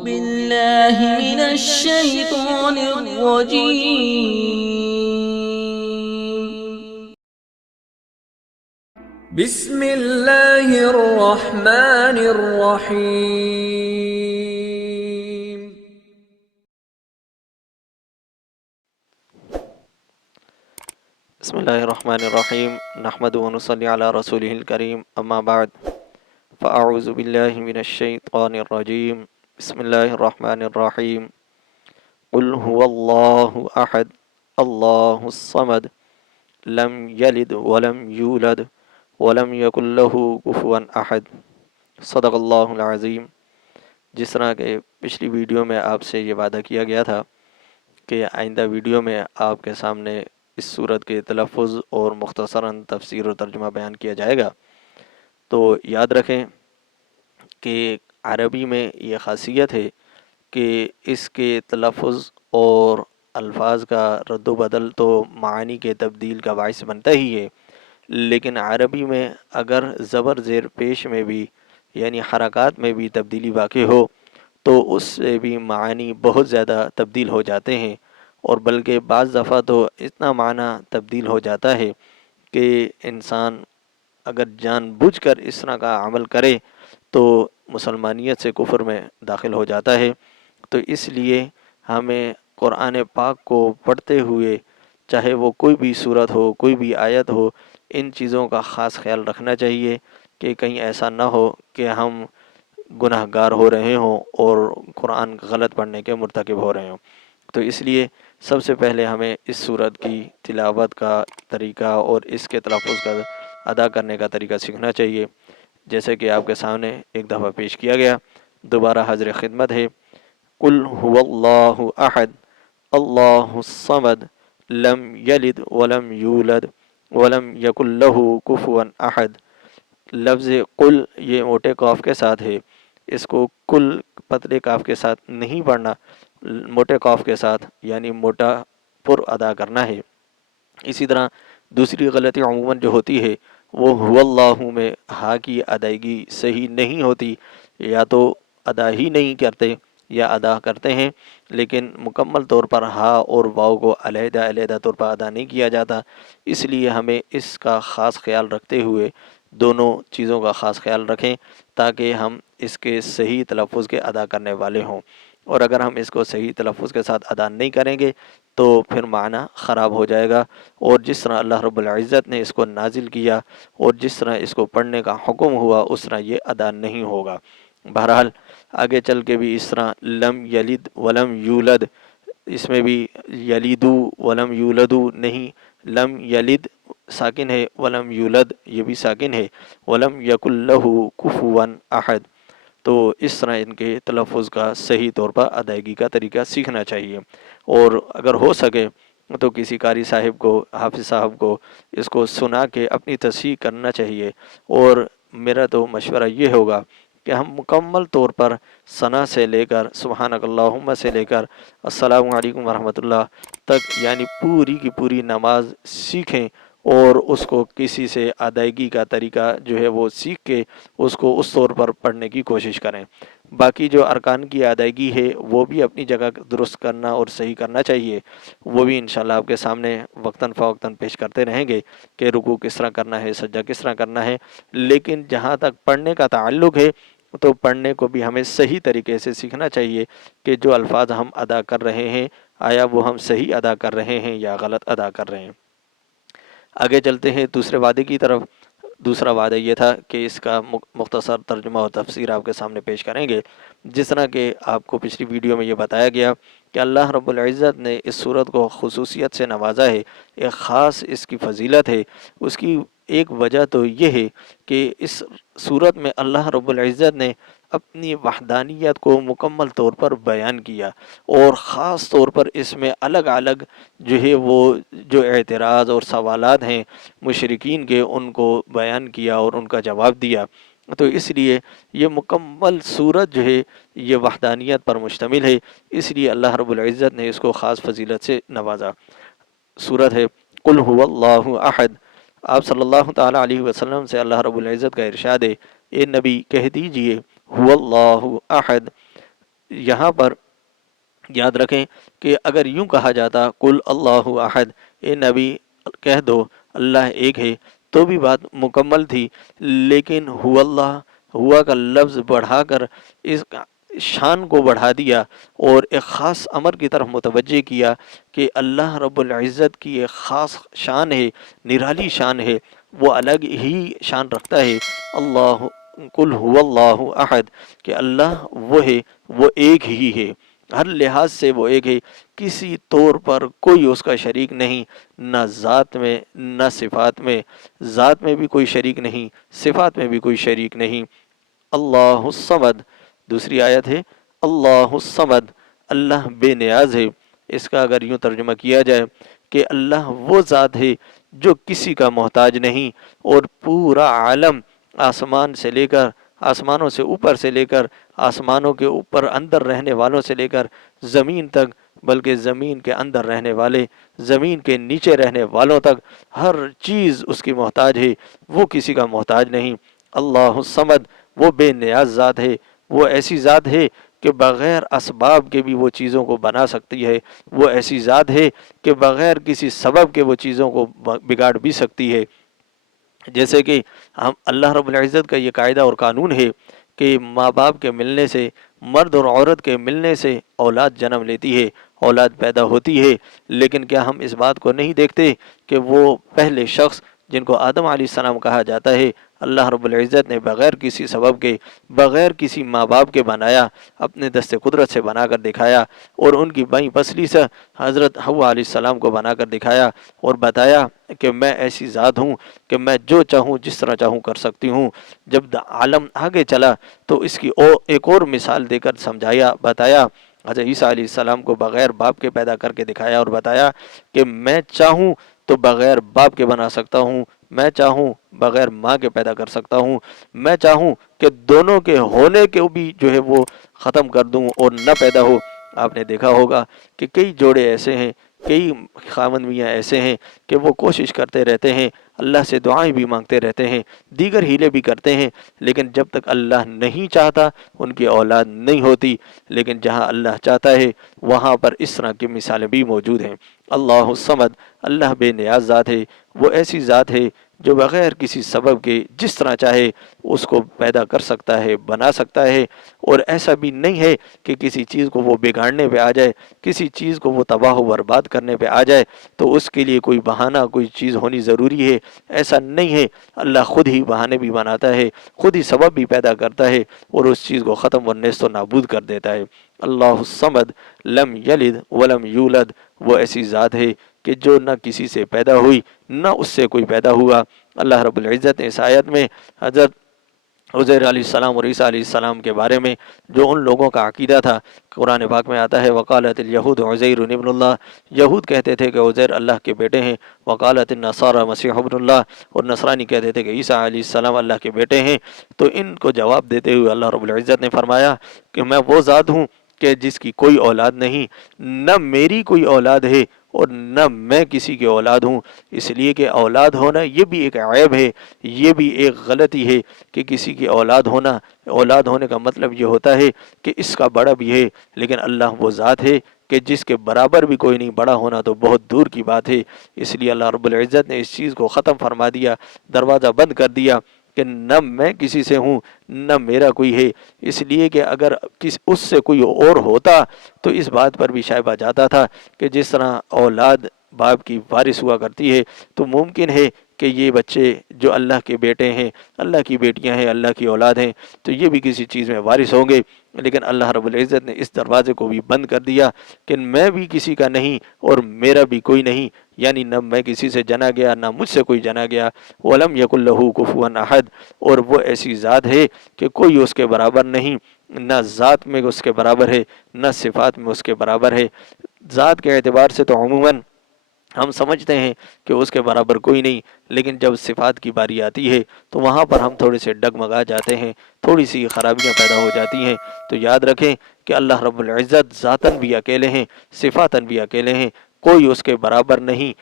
بالله من الشيطان الرجيم. بسم الله الرحمن الرحيم. بسم الله الرحمن الرحيم نحمده ونصلي على رسوله الكريم أما بعد فأعوذ بالله من الشيطان الرجيم بسم الله الرحمن الرحيم قل هو الله أحد الله الصمد لم يلد ولم يولد ولم يكن له كفوا أحد صدق اللہ العظیم۔ جس طرح کہ پچھلی ویڈیو میں آپ سے یہ وعدہ کیا گیا تھا کہ آئندہ ویڈیو میں آپ کے سامنے اس صورت کے تلفظ اور مختصراً تفسیر و ترجمہ بیان کیا جائے گا، تو یاد رکھیں کہ عربی میں یہ خاصیت ہے کہ اس کے تلفظ اور الفاظ کا رد و بدل تو معانی کے تبدیل کا باعث بنتا ہی ہے، لیکن عربی میں اگر زبر زیر پیش میں بھی یعنی حرکات میں بھی تبدیلی واقع ہو تو اس سے بھی معانی بہت زیادہ تبدیل ہو جاتے ہیں، اور بلکہ بعض دفعہ تو اتنا معنی تبدیل ہو جاتا ہے کہ انسان اگر جان بوجھ کر اس طرح کا عمل کرے تو مسلمانیت سے کفر میں داخل ہو جاتا ہے۔ تو اس لیے ہمیں قرآن پاک کو پڑھتے ہوئے چاہے وہ کوئی بھی صورت ہو، کوئی بھی آیت ہو، ان چیزوں کا خاص خیال رکھنا چاہیے کہ کہیں ایسا نہ ہو کہ ہم گناہ گار ہو رہے ہوں اور قرآن غلط پڑھنے کے مرتکب ہو رہے ہوں۔ تو اس لیے سب سے پہلے ہمیں اس صورت کی تلاوت کا طریقہ اور اس کے تلفظ کا ادا کرنے کا طریقہ سیکھنا چاہیے، جیسے کہ آپ کے سامنے ایک دفعہ پیش کیا گیا، دوبارہ حاضر خدمت ہے۔ قل هو اللہ احد اللہ الصمد لم یلد ولم یولد ولم یکن لہ کفوا احد۔ لفظ قل یہ موٹے قاف کے ساتھ ہے، اس کو کل پتلے قاف کے ساتھ نہیں پڑھنا، موٹے قاف کے ساتھ یعنی موٹا پر ادا کرنا ہے۔ اسی طرح دوسری غلطی عموماً جو ہوتی ہے وہ هو اللہ میں ہا کی ادائیگی صحیح نہیں ہوتی، یا تو ادا ہی نہیں کرتے یا ادا کرتے ہیں لیکن مکمل طور پر ہا اور واو کو علیحدہ علیحدہ طور پر ادا نہیں کیا جاتا۔ اس لیے ہمیں اس کا خاص خیال رکھتے ہوئے دونوں چیزوں کا خاص خیال رکھیں تاکہ ہم اس کے صحیح تلفظ کے ادا کرنے والے ہوں، اور اگر ہم اس کو صحیح تلفظ کے ساتھ ادا نہیں کریں گے تو پھر معنی خراب ہو جائے گا، اور جس طرح اللہ رب العزت نے اس کو نازل کیا اور جس طرح اس کو پڑھنے کا حکم ہوا اس طرح یہ ادا نہیں ہوگا۔ بہرحال آگے چل کے بھی اس طرح لم یلد ولم یولد، اس میں بھی یلیدو ولم یولدو نہیں، لم یلد ساکن ہے، ولم یولد یہ بھی ساکن ہے، ولم یکن لہ کفوا احد۔ تو اس طرح ان کے تلفظ کا صحیح طور پر ادائیگی کا طریقہ سیکھنا چاہیے، اور اگر ہو سکے تو کسی قاری صاحب کو، حافظ صاحب کو اس کو سنا کے اپنی تصحیح کرنا چاہیے، اور میرا تو مشورہ یہ ہوگا کہ ہم مکمل طور پر ثنا سے لے کر سبحانک اللہم سے لے کر السلام علیکم ورحمۃ اللہ تک یعنی پوری کی پوری نماز سیکھیں، اور اس کو کسی سے ادائیگی کا طریقہ جو ہے وہ سیکھ کے اس کو اس طور پر پڑھنے کی کوشش کریں۔ باقی جو ارکان کی ادائیگی ہے وہ بھی اپنی جگہ درست کرنا اور صحیح کرنا چاہیے، وہ بھی انشاءاللہ آپ کے سامنے وقتاً فوقتاً پیش کرتے رہیں گے کہ رکوع کس طرح کرنا ہے، سجدہ کس طرح کرنا ہے، لیکن جہاں تک پڑھنے کا تعلق ہے تو پڑھنے کو بھی ہمیں صحیح طریقے سے سیکھنا چاہیے کہ جو الفاظ ہم ادا کر رہے ہیں آیا وہ ہم صحیح ادا کر رہے ہیں یا غلط ادا کر رہے ہیں۔ آگے چلتے ہیں دوسرے وعدے کی طرف۔ دوسرا وعدہ یہ تھا کہ اس کا مختصر ترجمہ اور تفسیر آپ کے سامنے پیش کریں گے، جس طرح کہ آپ کو پچھلی ویڈیو میں یہ بتایا گیا کہ اللہ رب العزت نے اس صورت کو خصوصیت سے نوازا ہے، ایک خاص اس کی فضیلت ہے۔ اس کی ایک وجہ تو یہ ہے کہ اس صورت میں اللہ رب العزت نے اپنی وحدانیت کو مکمل طور پر بیان کیا، اور خاص طور پر اس میں الگ الگ جو ہے وہ جو اعتراض اور سوالات ہیں مشرکین کے ان کو بیان کیا اور ان کا جواب دیا۔ تو اس لیے یہ مکمل صورت جو ہے یہ وحدانیت پر مشتمل ہے، اس لیے اللہ رب العزت نے اس کو خاص فضیلت سے نوازا۔ صورت ہے قل هو اللہ احد۔ آپ صلی اللہ تعالیٰ علیہ وسلم سے اللہ رب العزت کا ارشاد ہے، اے نبی کہہ دیجئے هو اللہ احد، یہاں پر یاد رکھیں کہ اگر یوں کہا جاتا کل اللہ احد، اے نبی کہہ دو اللہ ایک ہے، تو بھی بات مکمل تھی، لیکن ہوا اللہ، ہوا کا لفظ بڑھا کر اس شان کو بڑھا دیا اور ایک خاص امر کی طرف متوجہ کیا کہ اللہ رب العزت کی ایک خاص شان ہے، نرالی شان ہے، وہ الگ ہی شان رکھتا ہے۔ اللہ قل هو اللہ احد، کہ اللہ وہ ہے، وہ ایک ہی ہے، ہر لحاظ سے وہ ایک ہے، کسی طور پر کوئی اس کا شریک نہیں، نہ ذات میں نہ صفات میں، ذات میں بھی کوئی شریک نہیں، صفات میں بھی کوئی شریک نہیں۔ اللہ الصمد، دوسری آیت ہے اللہ الصمد، اللہ بے نیاز ہے۔ اس کا اگر یوں ترجمہ کیا جائے کہ اللہ وہ ذات ہے جو کسی کا محتاج نہیں، اور پورا عالم آسمان سے لے کر، آسمانوں سے اوپر سے لے کر، آسمانوں کے اوپر اندر رہنے والوں سے لے کر زمین تک، بلکہ زمین کے اندر رہنے والے، زمین کے نیچے رہنے والوں تک، ہر چیز اس کی محتاج ہے، وہ کسی کا محتاج نہیں۔ اللہ الصمد، وہ بے نیاز ذات ہے، وہ ایسی ذات ہے کہ بغیر اسباب کے بھی وہ چیزوں کو بنا سکتی ہے، وہ ایسی ذات ہے کہ بغیر کسی سبب کے وہ چیزوں کو بگاڑ بھی سکتی ہے۔ جیسے کہ ہم اللہ رب العزت کا یہ قاعدہ اور قانون ہے کہ ماں باپ کے ملنے سے، مرد اور عورت کے ملنے سے اولاد جنم لیتی ہے، اولاد پیدا ہوتی ہے، لیکن کیا ہم اس بات کو نہیں دیکھتے کہ وہ پہلے شخص جن کو آدم علیہ السلام کہا جاتا ہے، اللہ رب العزت نے بغیر کسی سبب کے، بغیر کسی ماں باپ کے بنایا، اپنے دست قدرت سے بنا کر دکھایا، اور ان کی بائیں پسلی سے حضرت حوا علیہ السلام کو بنا کر دکھایا اور بتایا کہ میں ایسی ذات ہوں کہ میں جو چاہوں جس طرح چاہوں کر سکتی ہوں۔ جب عالم آگے چلا تو اس کی ایک اور مثال دے کر سمجھایا، بتایا، حضرت عیسیٰ علیہ السلام کو بغیر باپ کے پیدا کر کے دکھایا اور بتایا کہ میں چاہوں تو بغیر باپ کے بنا سکتا ہوں، میں چاہوں بغیر ماں کے پیدا کر سکتا ہوں، میں چاہوں کہ دونوں کے ہونے کو بھی جو ہے وہ ختم کر دوں اور نہ پیدا ہو۔ آپ نے دیکھا ہوگا کہ کئی جوڑے ایسے ہیں، کئی خاوند میاں ایسے ہیں کہ وہ کوشش کرتے رہتے ہیں، اللہ سے دعائیں بھی مانگتے رہتے ہیں، دیگر ہیلے بھی کرتے ہیں، لیکن جب تک اللہ نہیں چاہتا ان کی اولاد نہیں ہوتی۔ لیکن جہاں اللہ چاہتا ہے وہاں پر اس طرح کی مثالیں بھی موجود ہیں۔ اللہ الصمد، اللہ بے نیاز ذات ہے، وہ ایسی ذات ہے جو بغیر کسی سبب کے جس طرح چاہے اس کو پیدا کر سکتا ہے، بنا سکتا ہے، اور ایسا بھی نہیں ہے کہ کسی چیز کو وہ بگاڑنے پہ آ جائے، کسی چیز کو وہ تباہ و برباد کرنے پہ آ جائے تو اس کے لیے کوئی بہانہ، کوئی چیز ہونی ضروری ہے، ایسا نہیں ہے۔ اللہ خود ہی بہانے بھی بناتا ہے، خود ہی سبب بھی پیدا کرتا ہے اور اس چیز کو ختم و نیست و نابود کر دیتا ہے۔ اللہ الصمد لم یلد ولم یولد، وہ ایسی ذات ہے کہ جو نہ کسی سے پیدا ہوئی نہ اس سے کوئی پیدا ہوا۔ اللہ رب العزت نے اس آیت میں حضرت عزیر علیہ السلام اور عیسیٰ علیہ السلام کے بارے میں جو ان لوگوں کا عقیدہ تھا، قرآن پاک میں آتا ہے وقالت الیہود عزیر ابن اللہ، یہود کہتے تھے کہ عزیر اللہ کے بیٹے ہیں، وقالت النصارى مسیح ابن اللہ، اور نصرانی کہتے تھے کہ عیسیٰ علیہ السلام اللہ کے بیٹے ہیں۔ تو ان کو جواب دیتے ہوئے اللہ رب العزت نے فرمایا کہ میں وہ ذات ہوں کہ جس کی کوئی اولاد نہیں، نہ میری کوئی اولاد ہے اور نہ میں کسی کی اولاد ہوں، اس لیے کہ اولاد ہونا یہ بھی ایک عیب ہے، یہ بھی ایک غلطی ہے کہ کسی کی اولاد ہونا، اولاد ہونے کا مطلب یہ ہوتا ہے کہ اس کا بڑا بھی ہے، لیکن اللہ وہ ذات ہے کہ جس کے برابر بھی کوئی نہیں، بڑا ہونا تو بہت دور کی بات ہے۔ اس لیے اللہ رب العزت نے اس چیز کو ختم فرما دیا، دروازہ بند کر دیا کہ نہ میں کسی سے ہوں نہ میرا کوئی ہے، اس لیے کہ اگر اس سے کوئی اور ہوتا تو اس بات پر بھی شائبہ جاتا تھا کہ جس طرح اولاد باپ کی وارث ہوا کرتی ہے تو ممکن ہے کہ یہ بچے جو اللہ کے بیٹے ہیں، اللہ کی بیٹیاں ہیں، اللہ کی اولاد ہیں، تو یہ بھی کسی چیز میں وارث ہوں گے، لیکن اللہ رب العزت نے اس دروازے کو بھی بند کر دیا کہ میں بھی کسی کا نہیں اور میرا بھی کوئی نہیں، یعنی نہ میں کسی سے جنا گیا نہ مجھ سے کوئی جنا گیا۔ وَلَمْ يَكُنْ لَهُ كُفُوًا أَحَدٌ، اور وہ ایسی ذات ہے کہ کوئی اس کے برابر نہیں، نہ ذات میں اس کے برابر ہے نہ صفات میں اس کے برابر ہے۔ ذات کے اعتبار سے تو عموماً ہم سمجھتے ہیں کہ اس کے برابر کوئی نہیں، لیکن جب صفات کی باری آتی ہے تو وہاں پر ہم تھوڑے سے ڈگمگا جاتے ہیں، تھوڑی سی خرابیاں پیدا ہو جاتی ہیں۔ تو یاد رکھیں کہ اللہ رب العزت ذاتاً بھی اکیلے ہیں، صفاتاً بھی اکیلے ہیں، کوئی اس کے برابر نہیں،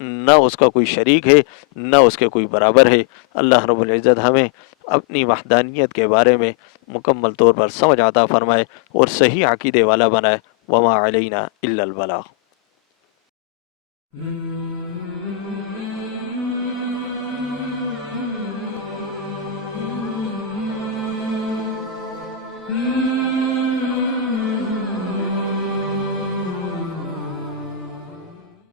نہ اس کا کوئی شریک ہے، نہ اس کے کوئی برابر ہے۔ اللہ رب العزت ہمیں اپنی وحدانیت کے بارے میں مکمل طور پر سمجھ عطا فرمائے اور صحیح عقیدے والا بنائے۔ وما علینا الا البلاغ۔